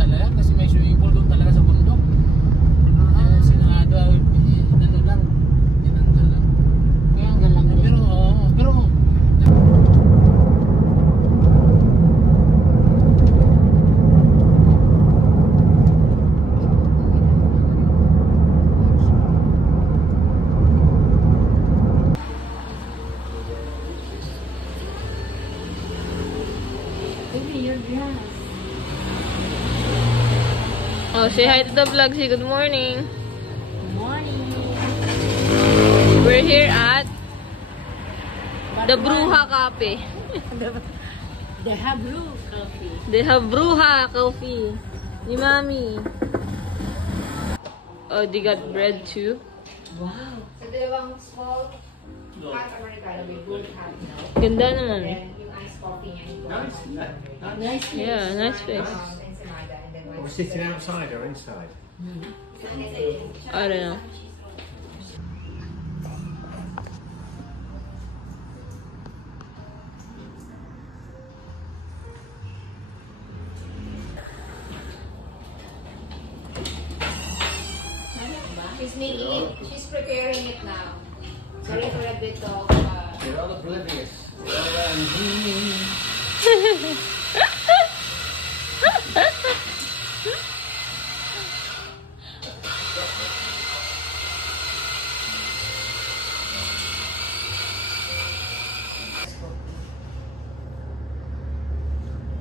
talaga kasi may swimming pool doon talaga sa bundok. Sinado, ano lang, dinanda lang. Kaya ang galang. Pero oh, say hi to the vlog. Say good morning. Good morning. We're here at the Bruja Cafe. They have blue coffee. They have Bruja Coffee. Ni Mami. Oh, they got bread too. Wow. So, dalawang small hot Americano with good hot milk. Ganda naman. Then, yung iced coffee niya. Nice. Yeah, nice face. Ensenada, and then we're sitting outside or inside? I don't know. She's making it, she's preparing it now. Sorry for a bit of, They're all oblivious.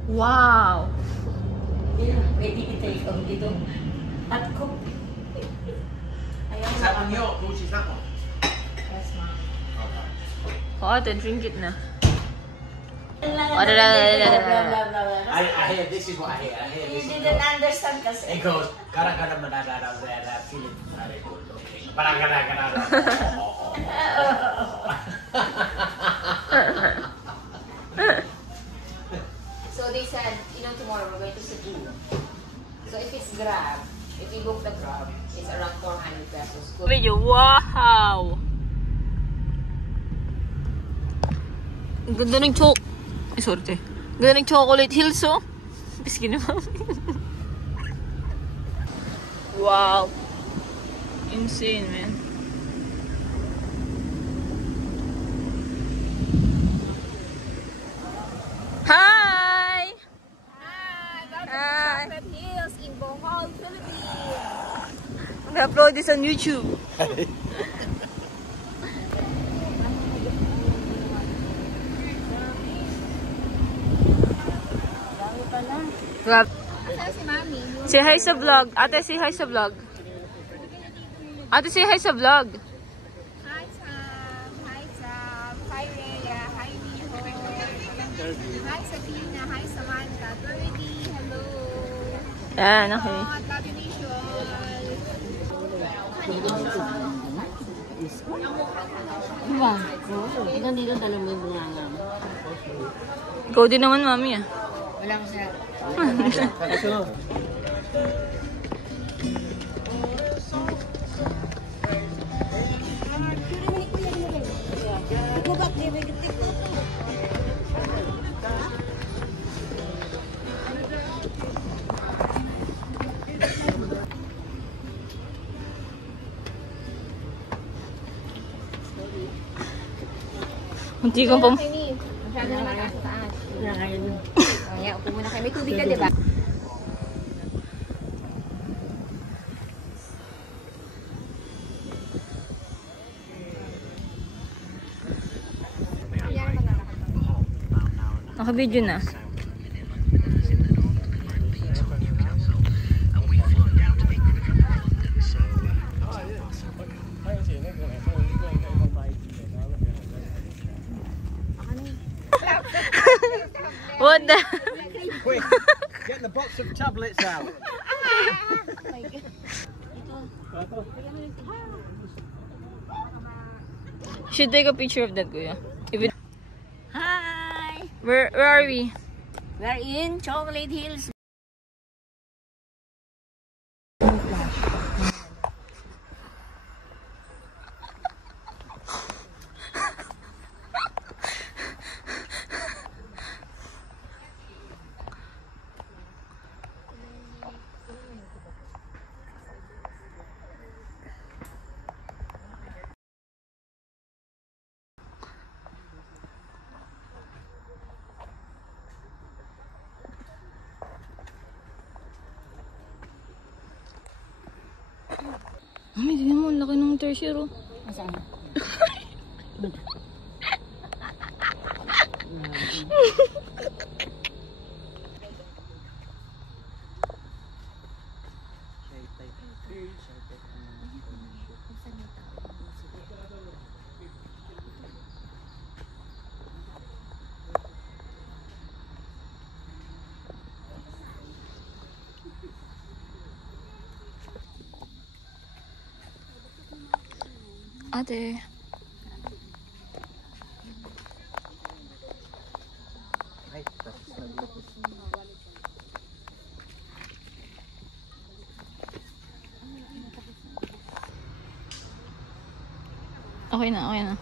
Wow. Pwede kita ikaw dito. At ko. Is that one yours? Which is that one? yes, ma'am. Oh, then drink it na. I hear, this is what I hear. I hear You this. didn't understand kasi. It goes, gara gara manara feeling very good looking. Para gara gara. So they said, tomorrow we're going to Cebu. So if it's Grab, if you book the Grab, it's around 400 pesos. Video, wow! Ang ganda ng sorry. Ganda ng chocolate hills, oh. Biskin naman. Wow. Insane, man. Hi! Hi! Chocolate Hills in Bohol, Philippines. I'm gonna upload this on YouTube. Si Mami. Say hi sa vlog. Ate, say hi sa vlog. Ate, say hi sa vlog. Hi, Sam. Hi, Sam. Hi, Rhea. Hi, Nico. Hi, Sabina. Hi, Samantha. Birdie. Hello. Yan, okay. Love Diba? Ikaw dito dalawa mo yung bunganga. Ikaw din naman, mami, ah. Wala ko siya. Munti kang pam... Masyado naman ako sa taas. Ngayon. Kaya, upo muna kayo. May tubig ka, diba? Naka-video na. What the? Quick, get the box of tablets out. Should take a picture of that, kuya. Even Hi! where are we? We're in Chocolate Hills. Mami, tingnan mo, ang laki ng tertiary, oh. Saan? Ate. Okay na, okay na.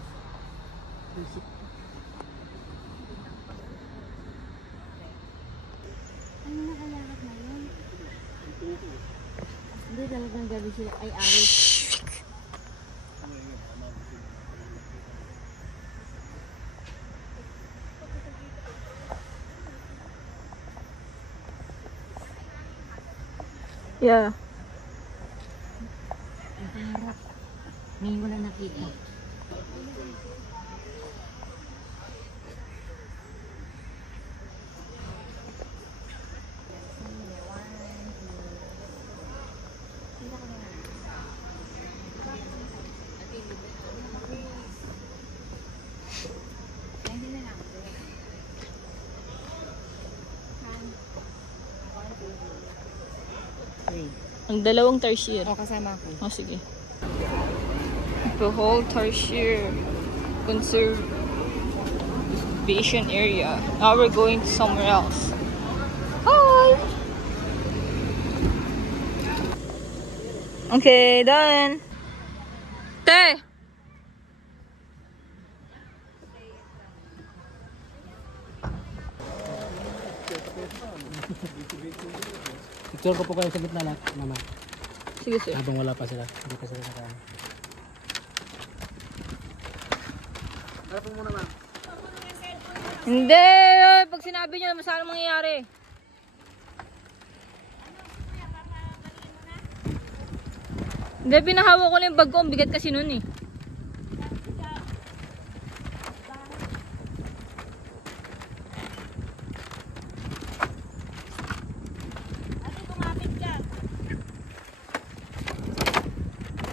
Ano nakalakad na yun? Hindi talagang gabi sila ay ari. Yeah. Nakaharap. Ngayon ko lang nakita. Ang dalawang tertiary. O, kasama ako. Oh, sige. The whole tertiary conservation area. Now we're going somewhere else. Hi! Okay, done. Te! Picture ko po kayo sa gitna na, mama. Sige, sir. Habang wala pa sila. Hindi pa sila nakaan. Harap mo muna, ma'am. Hindi! Pag sinabi niyo naman saan mangyayari. Hindi, pinahawa ko lang yung bag ko. Ang bigat kasi nun eh.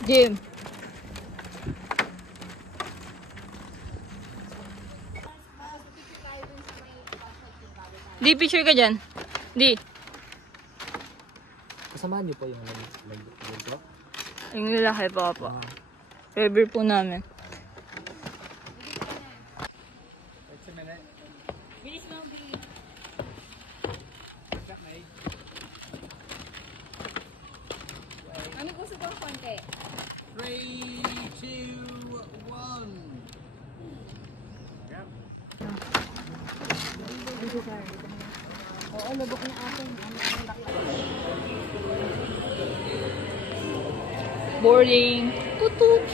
Jim. Di, picture ka dyan. Di. Kasamahan niyo po yung nag-go? Yung lalaki pa po. River po namin. Ano gusto ko konti? 3, 2, 1. Oo, lubok na atin. Boarding. Tutut.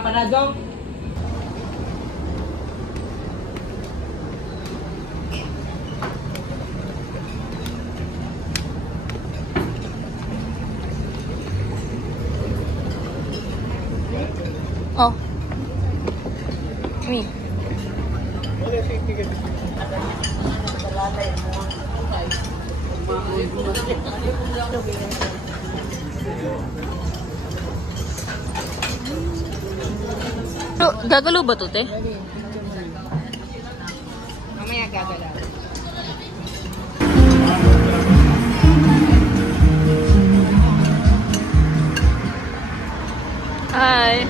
Panadong! Oh. Me. Pero, gagalaw ba to, te? Mamaya gagalaw. Hi.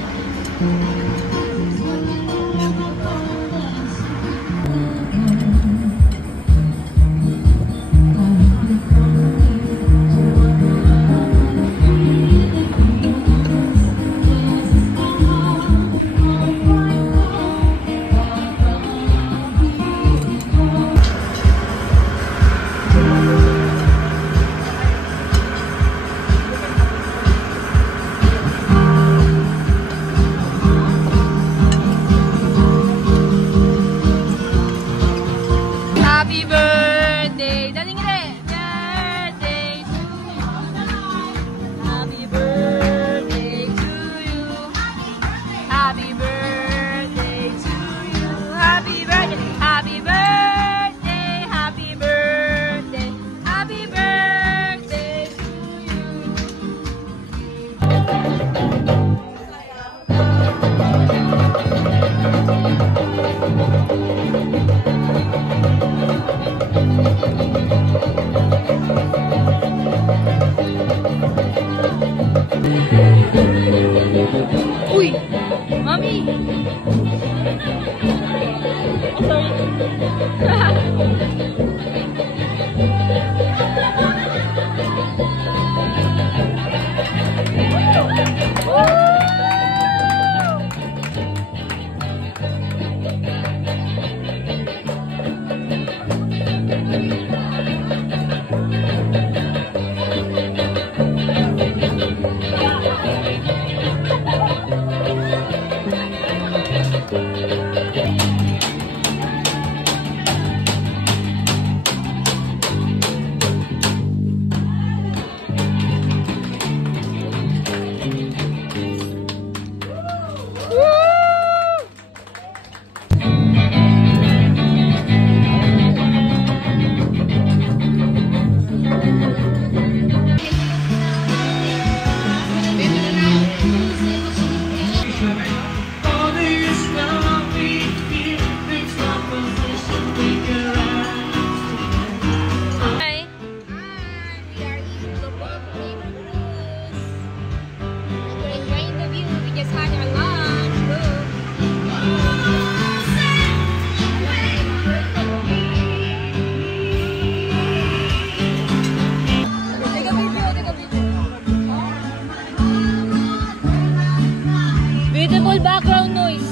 Beautiful background noise.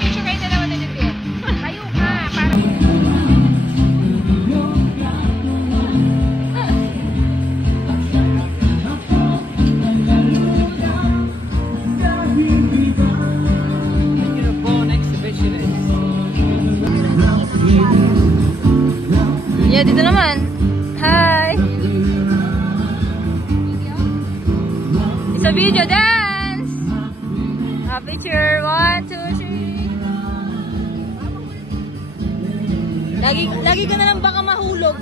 Picture kayo dalawa na dito. Kayo ka, parang... Yeah, dito naman. Hi! It's a video dance! A picture. 1, 2, 3. Lagi ka na lang baka mahulog.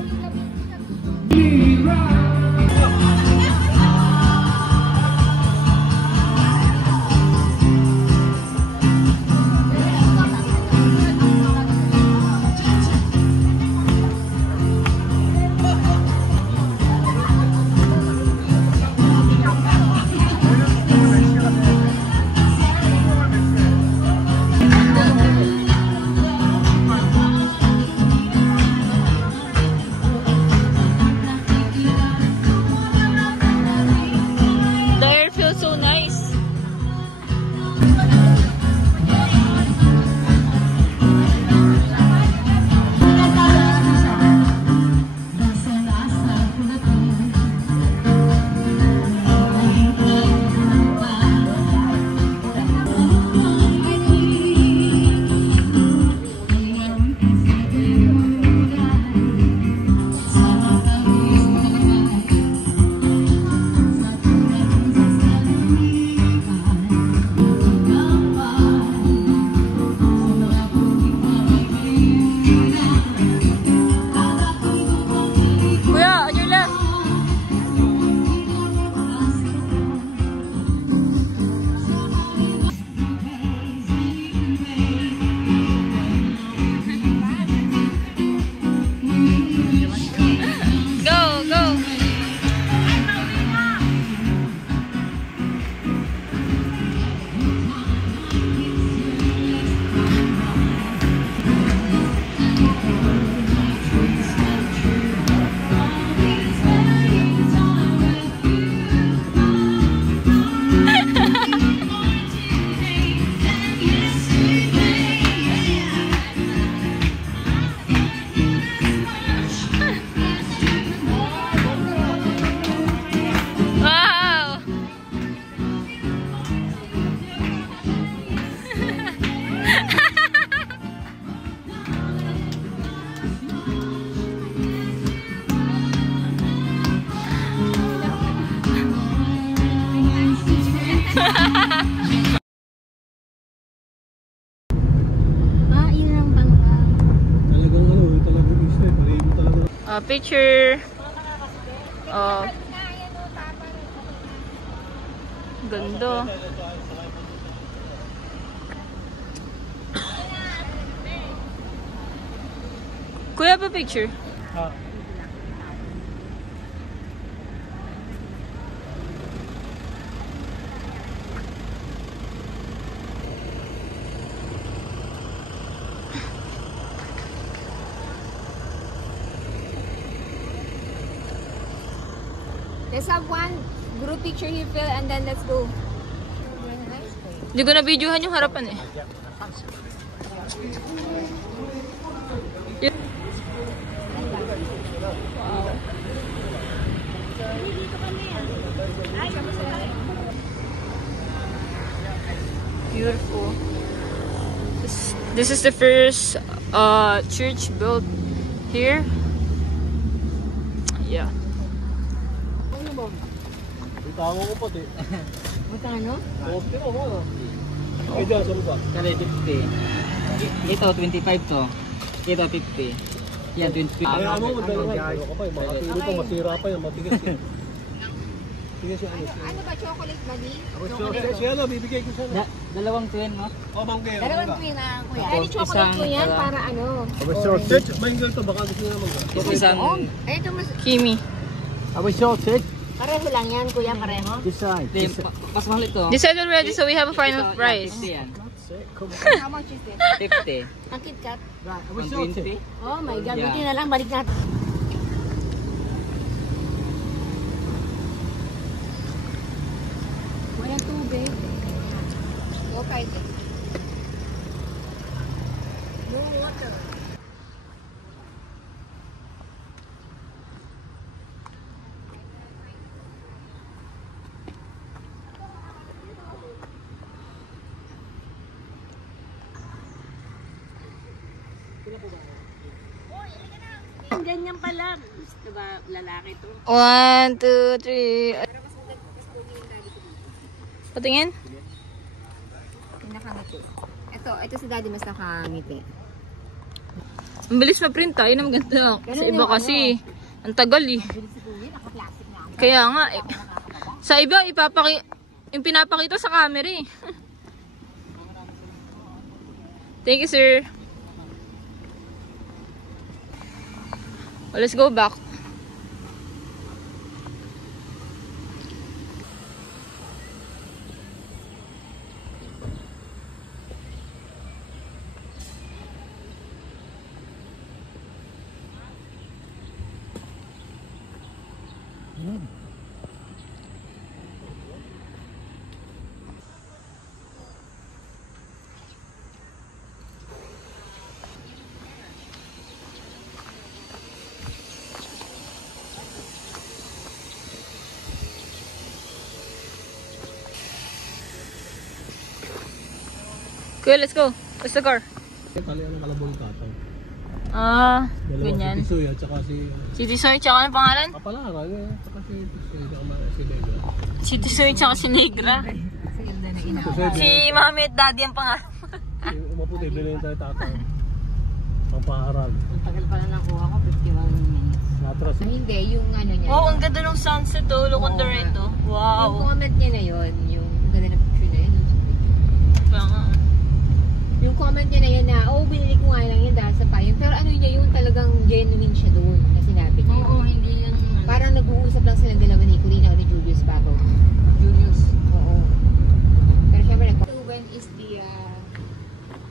Picture. Ganda. Kuya, pa picture. Ah. Let's have one group picture here, Phil, and then let's go. Hindi ko na-videohan yung harapan eh. Beautiful. This is the first church built here. Yeah. Tango ko pati. Magkano? Oh, pero ano? Ay, dyan, saan ba? Kali 50. Ito 25 to. Ito 50. Yan 20. Ay, ano mo, dalawa ka pa, makatulog pa, masira pa yan, matigas yan. Sige siya, Ano ba, chocolate ba din? siya na, bibigay ko siya na. Dalawang twin mo. O, mangkaya. Dalawang twin na, kuya. Ay, chocolate ko yan para ano. Shortage, mahinggal to, baka gusto nyo naman ka. Isang Eh, ito mas... Kimi. Pareho lang yan, kuya, pareho. mas mahal ito. Decided already, so we have a final Ito, price. yan, 50 yan. How much is this? 50. Ang KitKat. 120. Oh my God, buti na lang, balik natin. Walang tubig. Okay. No water. Ganyan pala. Gusto ba lalaki to? 1, 2, 3. Patingin? Nakangiti. Ito si daddy mas nakangiti. Ang bilis ma-print tayo na maganda. Sa iba kasi, ang tagal eh. Kaya nga eh. Sa iba, yung pinapakita sa camera eh. Thank you, sir. Well, let's go back. Kuya, let's go. Where's the car? Tali ang kalabong tatang. Ah, Dalawa ganyan. si Tisoy at saka si... Si Tisoy, tsaka ang pangalan? Kapalara, tsaka si Tisoy, tsaka si Negra. Si Tisoy, tsaka si Negra. Si Mami at Daddy ang pangalan. Yung maputi, bilhin tayo tatang. Ang paharag. Ang tagal pala nakuha ko, 51 minutes. Natras. Hindi, yung ano niya. Wow, ang ganda ng sunset oh. Look on the right oh. Yung Wow. comment niya na yun, yung ganda na picture na yun. Kaya nga. Yung comment niya na yun na, oh, binili ko nga lang yun dahil sa payo. Pero ano niya yun, talagang genuine siya doon na sinabi niya. Oo, hindi yan. Parang nag-uusap lang silang dalawa ni Corina o ni Julius bago. Julius. Oo. Pero syempre, when is the,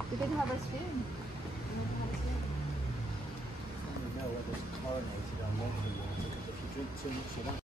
we could have a swim.